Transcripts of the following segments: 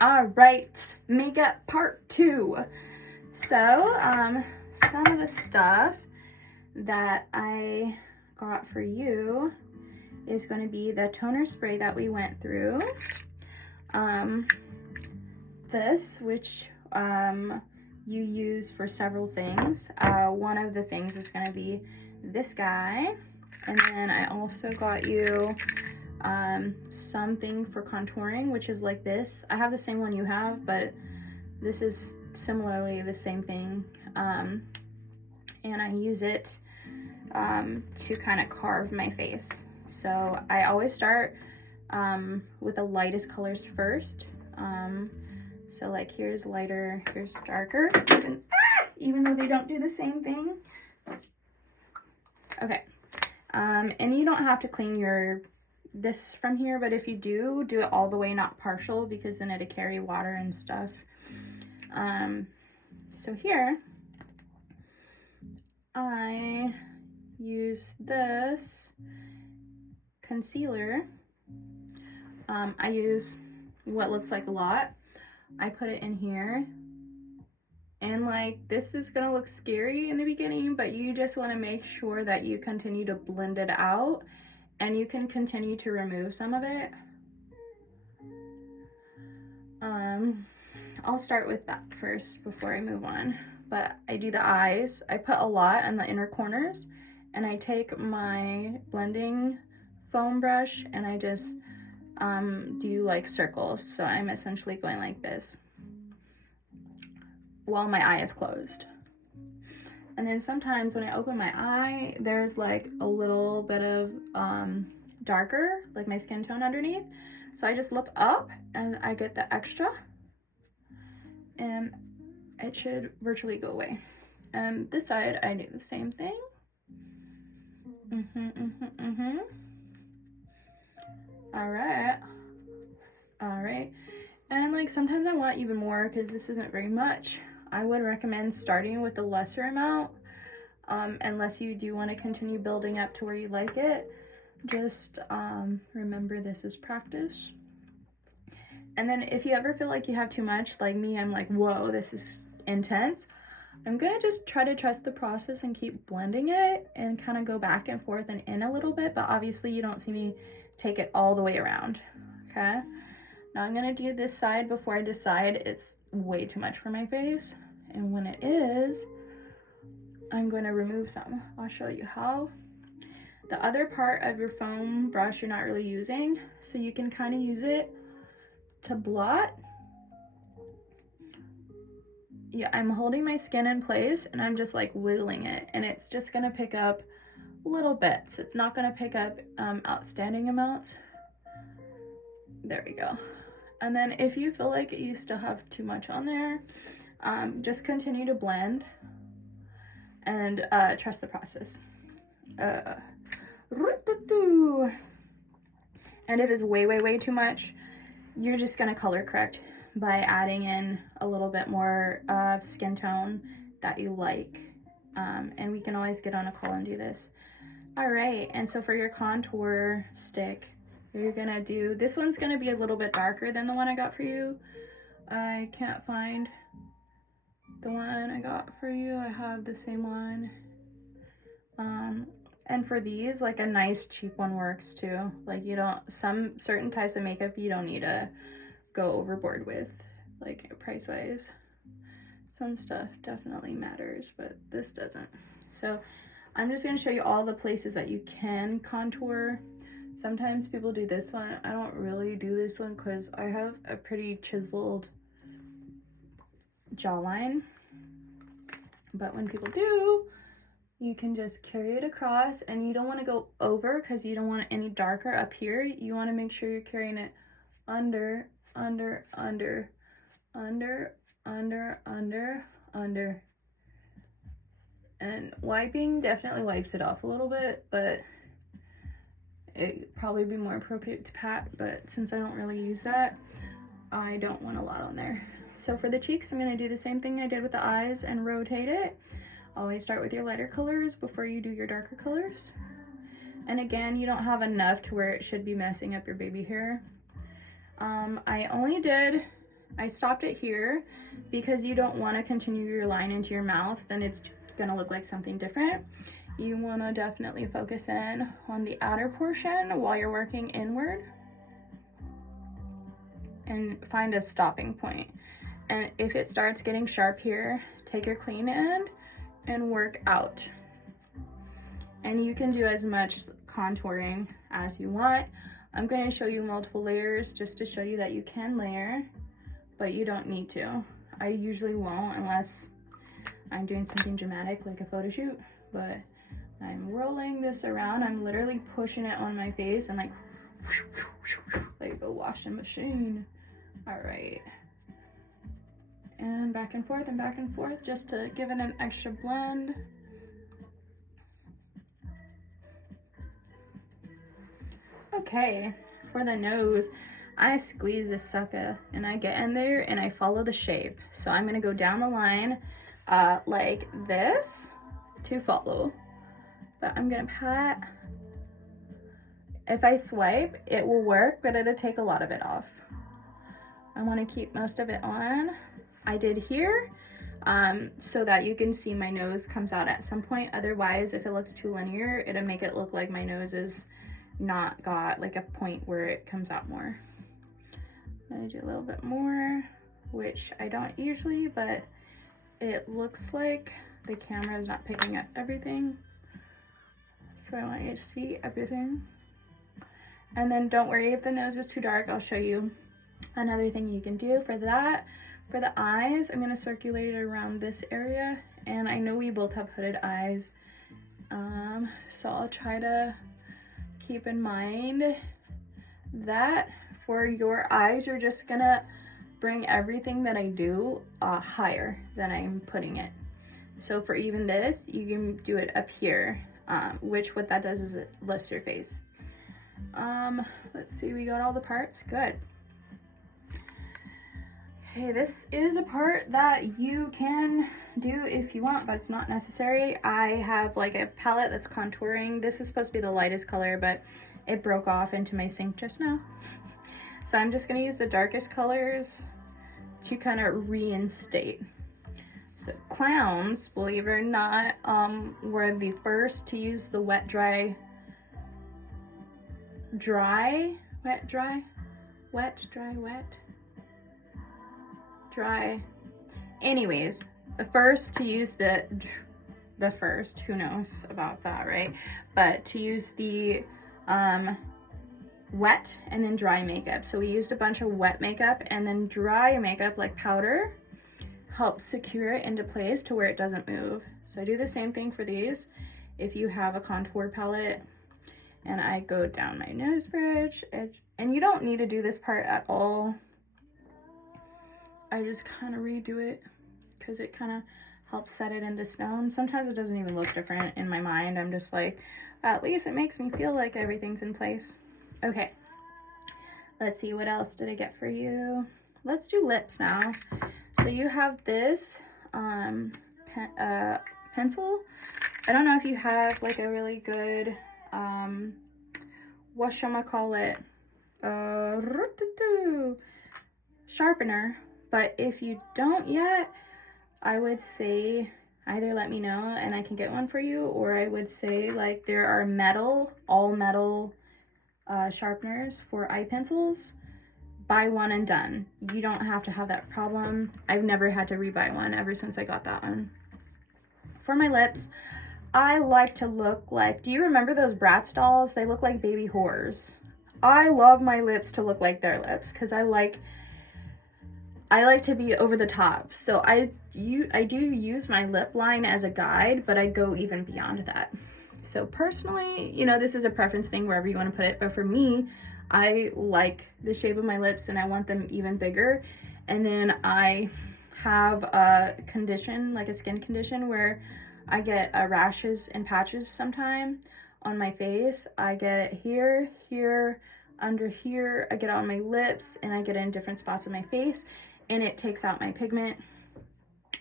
All right, makeup part 2. So, some of the stuff that I got for you is going to be the toner spray that we went through. This, which you use for several things. One of the things is going to be this guy. And then I also got you something for contouring, which is like this. I have the same one you have, but this is similarly the same thing. And I use it to kind of carve my face. So I always start with the lightest colors first. So like here's lighter, here's darker, even though they don't do the same thing. Okay, and you don't have to clean this from here, but if you do it all the way, not partial, because then it'll carry water and stuff. So here, I use this concealer. I use what looks like a lot. I put it in here, and like this is gonna look scary in the beginning, but you just want to make sure that you continue to blend it out, and you can continue to remove some of it. I'll start with that first before I move on, but I do the eyes. I put a lot in the inner corners, and I take my blending foam brush and I just do like circles. So I'm essentially going like this while my eye is closed. And then sometimes when I open my eye, there's like a little bit of darker, like my skin tone underneath. So I just look up and I get the extra, and it should virtually go away. And this side, I do the same thing. All right. And like sometimes I want even more because this isn't very much. I would recommend starting with the lesser amount, unless you do want to continue building up to where you like it. Just remember, this is practice. And then if you ever feel like you have too much, like me, I'm like, whoa, this is intense. I'm gonna just try to trust the process and keep blending it and kind of go back and forth and in a little bit, but obviously you don't see me take it all the way around, okay? Now I'm gonna do this side before I decide it's way too much for my face. And when it is, I'm going to remove some. I'll show you how. The other part of your foam brush you're not really using, so you can kind of use it to blot. Yeah, I'm holding my skin in place and I'm just like wiggling it, and it's just gonna pick up little bits. It's not gonna pick up outstanding amounts. There we go. And then if you feel like you still have too much on there, just continue to blend and trust the process. And if it's way too much, you're just gonna color correct by adding in a little bit more of skin tone that you like. And we can always get on a call and do this. All right, and so for your contour stick, you're gonna do, this one's gonna be a little bit darker than the one I got for you. I can't find the one I got for you. I have the same one. And for these, like a nice cheap one works too. Like you don't, some certain types of makeup you don't need to go overboard with, like price wise. Some stuff definitely matters, but this doesn't. So I'm just gonna show you all the places that you can contour. Sometimes people do this one. I don't really do this one because I have a pretty chiseled jawline. But when people do, you can just carry it across, and you don't want to go over because you don't want it any darker up here. You want to make sure you're carrying it under. And wiping definitely wipes it off a little bit, but it'd probably be more appropriate to pat, but since I don't really use that, I don't want a lot on there. So for the cheeks, I'm going to do the same thing I did with the eyes and rotate it. Always start with your lighter colors before you do your darker colors. And again, you don't have enough to where it should be messing up your baby hair. I only did I stopped it here because you don't want to continue your line into your mouth, then it's gonna look like something different. You want to definitely focus in on the outer portion while you're working inward and find a stopping point. And if it starts getting sharp here, take your clean end and work out. And you can do as much contouring as you want. I'm going to show you multiple layers just to show you that you can layer, but you don't need to. I usually won't unless I'm doing something dramatic like a photo shoot, but I'm rolling this around. I'm literally pushing it on my face and like a washing machine. All right. And back and forth just to give it an extra blend. Okay, for the nose, I squeeze this sucker and I get in there and I follow the shape. So I'm gonna go down the line like this to follow. But I'm gonna pat. If I swipe, it will work, but it'll take a lot of it off. I wanna keep most of it on. I did here so that you can see my nose comes out at some point. Otherwise, if it looks too linear, it'll make it look like my nose is not got like a point where it comes out more. I'm gonna do a little bit more, which I don't usually, but it looks like the camera is not picking up everything. So I want you to see everything. And then don't worry if the nose is too dark. I'll show you another thing you can do for that. For the eyes, I'm gonna circulate it around this area, and I know we both have hooded eyes, so I'll try to keep in mind that for your eyes, you're just gonna bring everything that I do higher than I'm putting it. So for even this, you can do it up here, which what that does is it lifts your face. Let's see, we got all the parts, good. Okay, this is a part that you can do if you want, but it's not necessary. I have like a palette that's contouring. This is supposed to be the lightest color, but it broke off into my sink just now. So I'm just gonna use the darkest colors to kind of reinstate. So clowns, believe it or not, were the first to use the wet, dry. Anyways, the first to use the first, who knows about that, right? But to use the wet and then dry makeup. So we used a bunch of wet makeup, and then dry makeup like powder helps secure it into place to where it doesn't move. So I do the same thing for these. If you have a contour palette, and I go down my nose bridge, and you don't need to do this part at all. I just kind of redo it because it kind of helps set it into stone. Sometimes it doesn't even look different in my mind. I'm just like, at least it makes me feel like everything's in place. Okay, let's see, what else did I get for you? Let's do lips now. So you have this pencil. I don't know if you have like a really good, whatchamacallit, sharpener. But if you don't yet, I would say either let me know and I can get one for you, or I would say like there are all metal sharpeners for eye pencils. Buy one and done. You don't have to have that problem. I've never had to rebuy one ever since I got that one. For my lips, I like to look like, do you remember those Bratz dolls? They look like baby whores. I love my lips to look like their lips because I like to be over the top. So I do use my lip line as a guide, but I go even beyond that. So personally, you know, this is a preference thing wherever you want to put it, but for me, I like the shape of my lips and I want them even bigger. And then I have a condition, like a skin condition, where I get rashes and patches sometime on my face. I get it here, here, under here. I get it on my lips, and I get it in different spots of my face, and it takes out my pigment.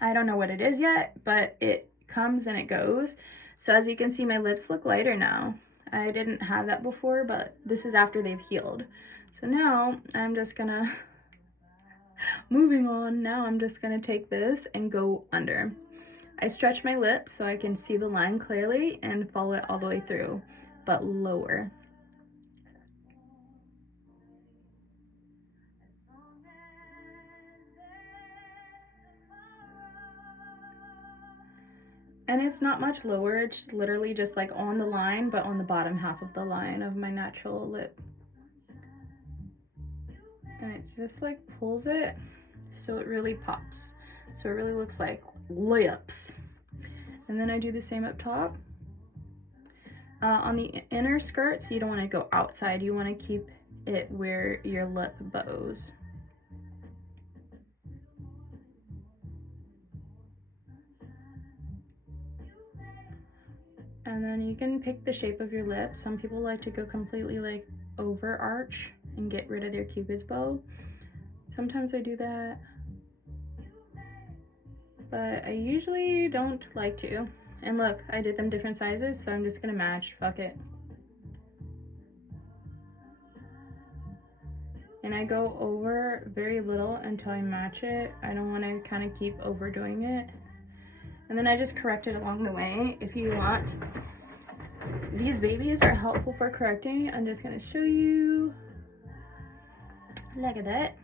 I don't know what it is yet, but it comes and it goes. So as you can see, my lips look lighter now. I didn't have that before, but this is after they've healed. So now I'm just gonna moving on, now I'm just gonna take this and go under. I stretch my lips so I can see the line clearly and follow it all the way through, but lower. And it's not much lower, it's literally just like on the line, but on the bottom half of the line of my natural lip. And it just like pulls it so it really pops. So it really looks like lips. And then I do the same up top. On the inner skirts, you don't want to go outside, you want to keep it where your lip bows. And then you can pick the shape of your lips. Some people like to go completely like over arch and get rid of their cupid's bow. Sometimes I do that, but I usually don't like to. And look, I did them different sizes, so I'm just gonna match, fuck it. And I go over very little until I match it. I don't wanna kind of keep overdoing it. And then I just correct it along the way if you want. These babies are helpful for correcting. I'm just gonna show you. Look at that.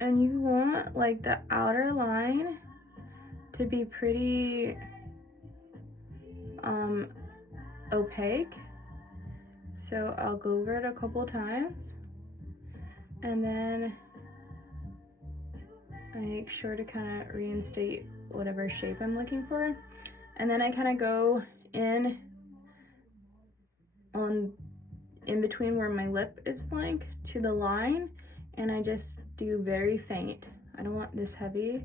And you want like the outer line to be pretty opaque. So I'll go over it a couple times. And then I make sure to kind of reinstate whatever shape I'm looking for. And then I kind of go in between where my lip is blank to the line, and I just do very faint. I don't want this heavy.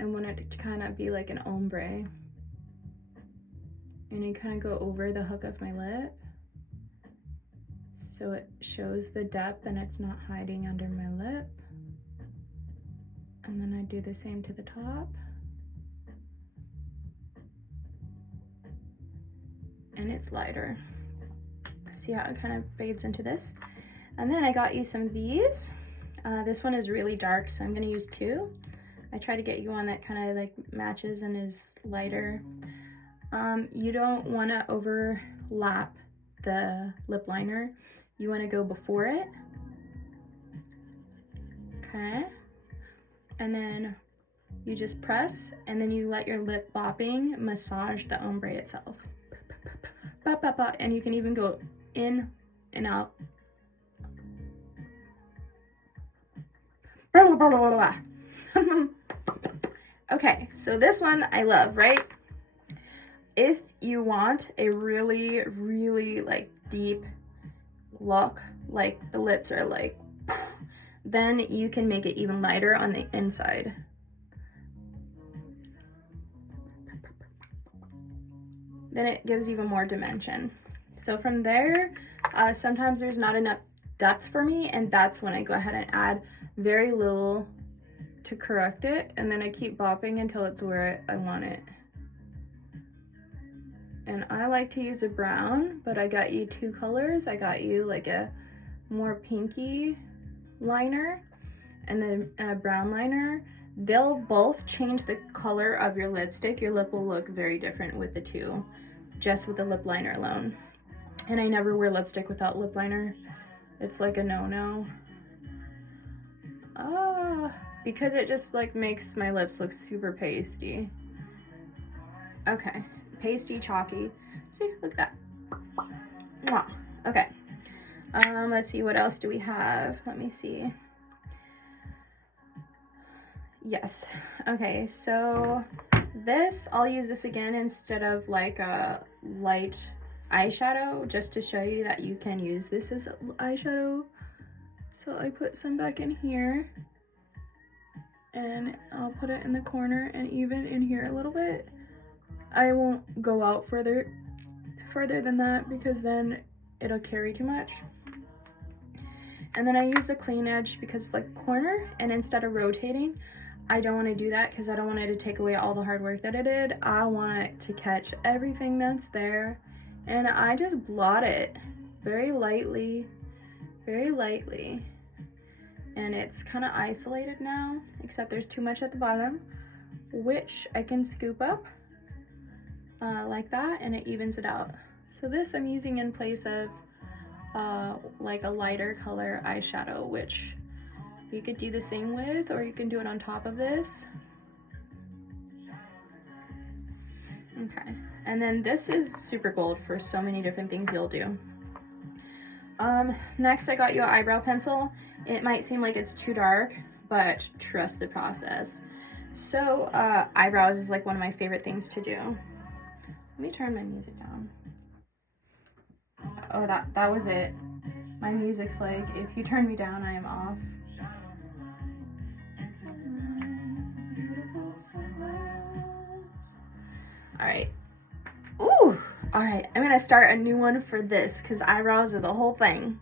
I want it to kind of be like an ombre. And I kind of go over the hook of my lip so it shows the depth and it's not hiding under my lip. And then I do the same to the top. And it's lighter. See how it kind of fades into this? And then I got you some of these. This one is really dark, so I'm gonna use two. I try to get you one that kind of like matches and is lighter. You don't wanna overlap the lip liner. You wanna go before it. Okay. And then you just press, and then you let your lip bopping massage the ombre itself. And you can even go in and out. Okay, so this one I love, right? If you want a really, really like deep look, like the lips are like, then you can make it even lighter on the inside. Then it gives even more dimension. So from there, sometimes there's not enough depth for me, and that's when I go ahead and add very little to correct it, and then I keep bopping until it's where I want it. And I like to use a brown, but I got you two colors. I got you like a more pinky liner and then a brown liner. They'll both change the color of your lipstick. Your lip will look very different with the two, just with the lip liner alone. And I never wear lipstick without lip liner. It's like a no-no. Because it just like makes my lips look super pasty. Okay, pasty, chalky. See, look at that. Mwah. Okay. Let's see, what else do we have? Let me see. Yes. Okay, so this, I'll use this again instead of like a light eyeshadow, just to show you that you can use this as eyeshadow. So I put some back in here, and I'll put it in the corner and even in here a little bit. I won't go out further than that because then it'll carry too much. And then I use the clean edge because it's like a corner, and instead of rotating, I don't want to do that because I don't want it to take away all the hard work that I did. I want it to catch everything that's there, and I just blot it very lightly, and it's kind of isolated now, except there's too much at the bottom, which I can scoop up like that, and it evens it out. So this I'm using in place of like a lighter color eyeshadow, which you could do the same with, or you can do it on top of this. Okay, and then this is super gold for so many different things you'll do. Next I got you an eyebrow pencil. It might seem like it's too dark, but trust the process. So eyebrows is like one of my favorite things to do. Let me turn my music down. Oh, that was it. My music's like, if you turn me down, I am off. All right. Ooh, all right. I'm gonna start a new one for this because eyebrows is a whole thing.